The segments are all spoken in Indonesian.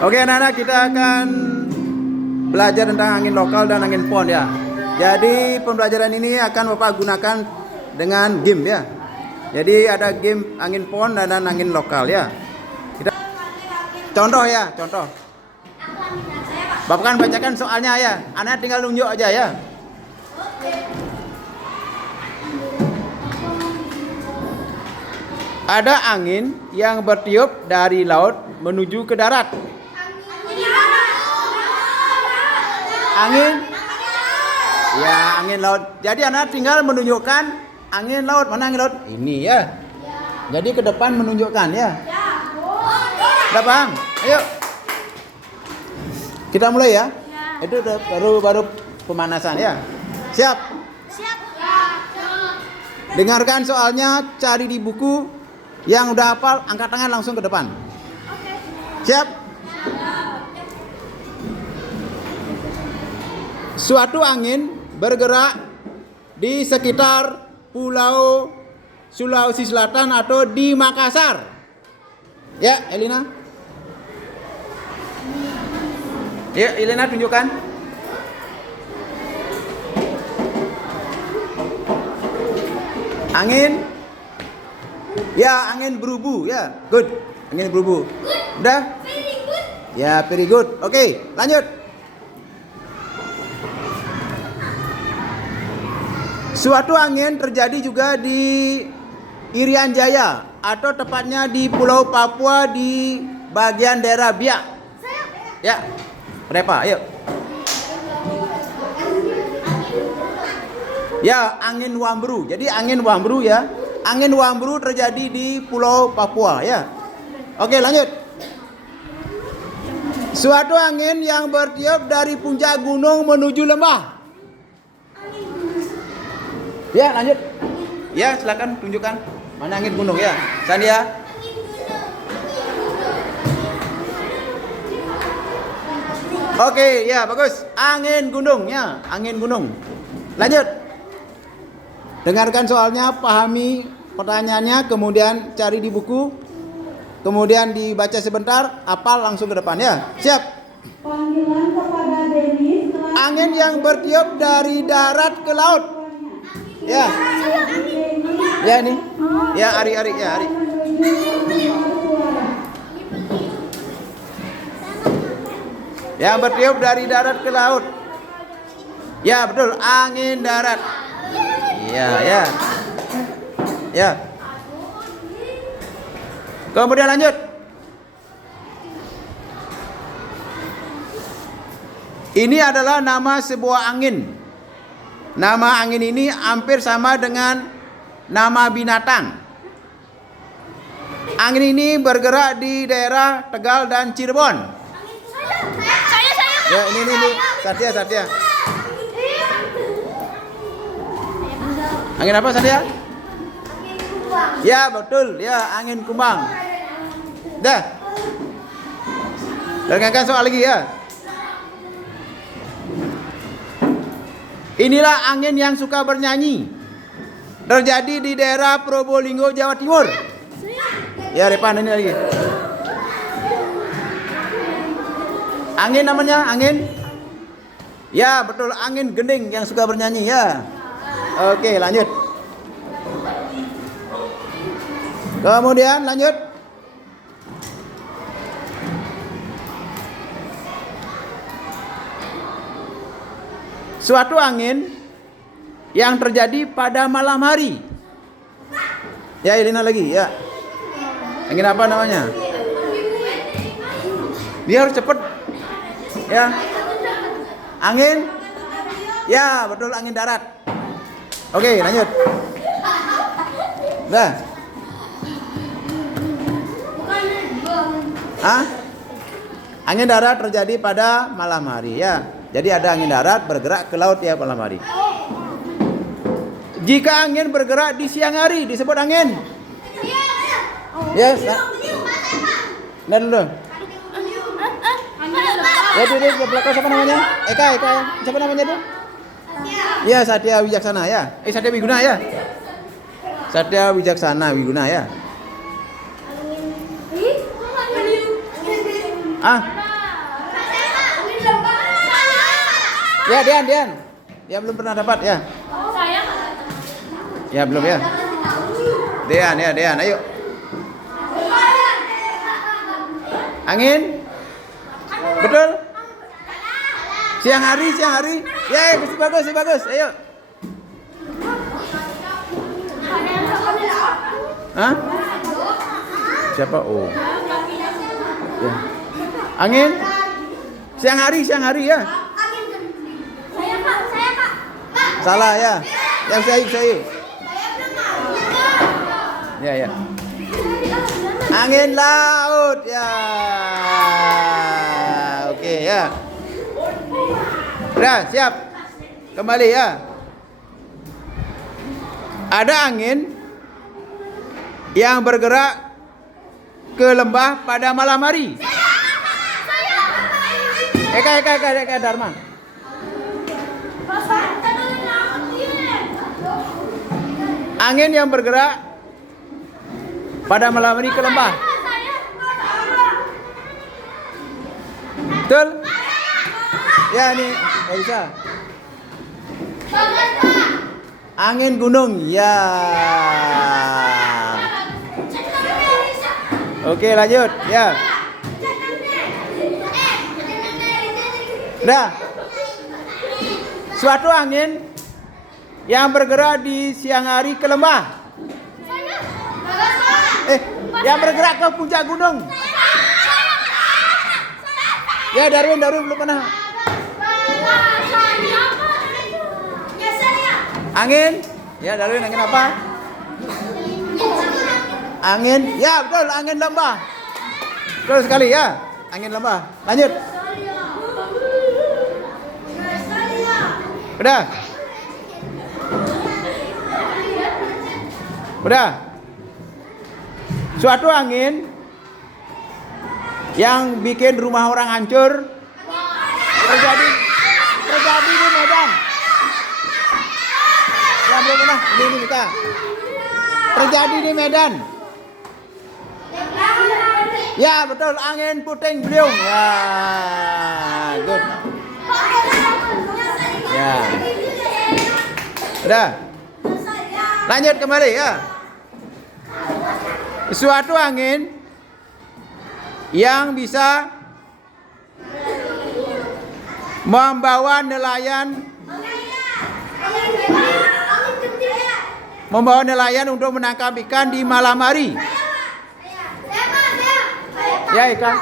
Oke anak-anak, kita akan belajar tentang angin lokal dan angin pon ya. Jadi pembelajaran ini akan Bapak gunakan dengan game ya. Jadi ada game angin pon dan angin lokal ya. Kita contoh ya, contoh. Bapak kan bacakan soalnya ya. Anak tinggal nunjuk aja ya. Ada angin yang bertiup dari laut menuju ke darat. Angin? Ya, angin laut. Jadi anak tinggal menunjukkan angin laut. Mana angin laut? Ini ya. Jadi ke depan menunjukkan ya. Udah paham? Ayo. Kita mulai ya. Itu baru pemanasan ya. Siap? Siap. Dengarkan soalnya, cari di buku. Yang udah hafal, angkat tangan langsung ke depan. Siap? Suatu angin bergerak di sekitar Pulau Sulawesi Selatan atau di Makassar. Ya, Elina. Ya, Elina tunjukkan. Angin. Ya, angin berubu ya. Good. Angin berubu. Udah? Very good. Ya, very good. Oke, lanjut. Suatu angin terjadi juga di Irian Jaya atau tepatnya di Pulau Papua di bagian daerah Biak. Ya. Berapa? Ayo. Ya, angin wambru. Jadi angin wambru ya. Angin wambru terjadi di Pulau Papua ya. Oke, lanjut. Suatu angin yang bertiup dari puncak gunung menuju lembah. Ya, lanjut. Ya, silakan tunjukkan mana angin gunung ya. Sandia. Oke, ya bagus. Angin gunung ya, angin gunung. Lanjut. Dengarkan soalnya, pahami pertanyaannya, kemudian cari di buku, kemudian dibaca sebentar, hafal langsung ke depan ya. Siap. Panggilan kepada Denis. Angin yang bertiup dari darat ke laut. Ya. Ya ini. Ya, Ari ya, Ari. Yang bertiup dari darat ke laut. Ya, betul, angin darat. Ya. Ya. Kemudian lanjut. Ini adalah nama sebuah angin. Nama angin ini hampir sama dengan nama binatang. Angin ini bergerak di daerah Tegal dan Cirebon. Saya. Ya, ini. Satya. Angin apa Satya? Ya, betul. Ya, angin kumbang. Dah. Dengarkan soal lagi ya. Inilah angin yang suka bernyanyi. Terjadi di daerah Probolinggo, Jawa Timur. Ya, Repan ini lagi. Angin namanya, angin. Ya, betul, angin gending yang suka bernyanyi ya. Oke, lanjut. Kemudian lanjut. Suatu angin yang terjadi pada malam hari. Ya, Elina lagi ya. Angin apa namanya? Dia harus cepet. Ya. Angin. Ya, betul, angin darat. Oke, lanjut. Nah. Angin darat terjadi pada malam hari ya. Jadi ada angin darat bergerak ke laut ya malam hari. Jika angin bergerak di siang hari disebut angin. Ya, nah dulu. Ya, di belakang siapa namanya? Eka. Siapa namanya tuh? Ya, Satya Wijaksana ya. Satya Wiguna ya. Satya Wijaksana Wiguna ya. Ya, Dian. Ya belum pernah dapat ya. Saya. Ya belum ya. Dian, ayo. Angin. Betul? Siang hari. Ya, bagus. Ayo. Hah? Siapa? Oh. Ya. Angin. Siang hari ya. Saya Pak. Salah ya. Yang sayu. Ya. Angin laut ya. Oke ya. Udah siap. Kembali ya. Ada angin yang bergerak ke lembah pada malam hari. Eka Darman. Angin yang bergerak pada malam hari ke lembah. Betul? Ya ini bisa. Angin gunung ya. Oke lanjut ya. Nah, suatu angin yang bergerak di siang hari ke lembah. Yang bergerak ke puncak gunung. Ya Darwin belum pernah. Angin. Ya Darwin angin apa? Angin. Ya betul angin lembah. Betul sekali ya. Angin lembah. Lanjut. Udah. Suatu angin yang bikin rumah orang hancur terjadi di Medan. Ya belum pernah. Ini kita. Terjadi di Medan. Ya betul angin puting beliung. Ya good. Ya. Udah. Lanjut kembali ya. Suatu angin yang bisa membawa nelayan untuk menangkap ikan di malam hari. Ya Eka.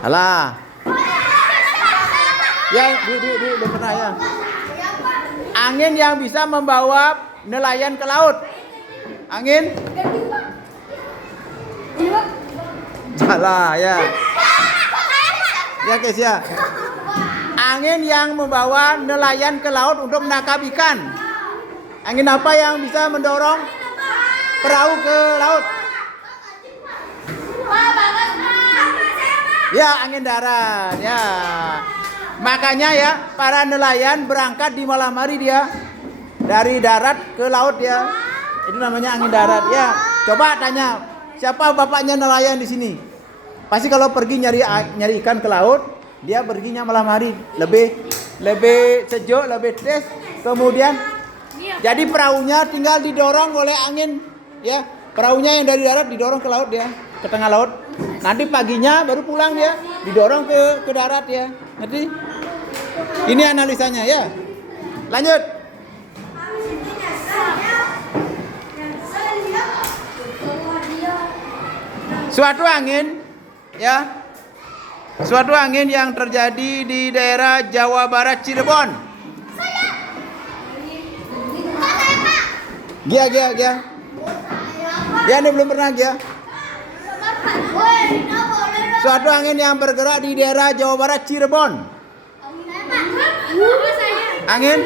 Alah. Ya, belum pernah ya. Angin yang bisa membawa nelayan ke laut. Angin? Salah ya. Ya guys ya. Angin yang membawa nelayan ke laut untuk menangkap ikan. Angin apa yang bisa mendorong perahu ke laut? Ya angin darat ya. Makanya ya para nelayan berangkat di malam hari dia dari darat ke laut ya. Itu namanya angin darat ya. Coba tanya siapa bapaknya nelayan di sini? Pasti kalau pergi nyari ikan ke laut, dia perginya malam hari, lebih sejuk, lebih fresh. Kemudian jadi perahunya tinggal didorong oleh angin ya. Perahunya yang dari darat didorong ke laut ya, ke tengah laut. Nanti paginya baru pulang dia, didorong ke darat ya. Ngerti? Ini analisanya ya. Lanjut. Suatu angin ya. Suatu angin yang terjadi di daerah Jawa Barat Cirebon. Gia. Ya ini belum pernah Gia. Suatu angin yang bergerak di daerah Jawa Barat Cirebon. Angin?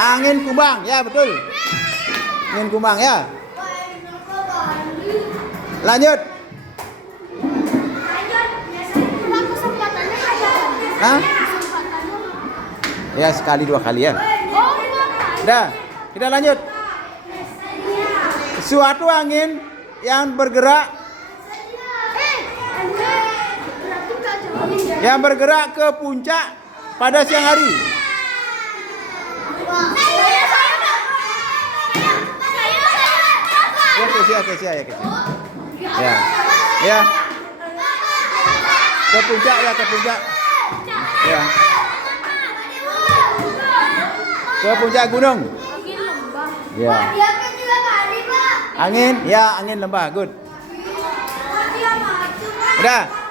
Angin kumbang, ya betul. Angin kumbang ya. Lanjut. Hah? Ya sekali dua kali ya. Dah, kita lanjut. Suatu angin yang bergerak ke puncak pada siang hari. Ya, Kesia. Ya. Ke puncak. Ya. Ke puncak gunung. Ya. Angin lembah. Good. Udah.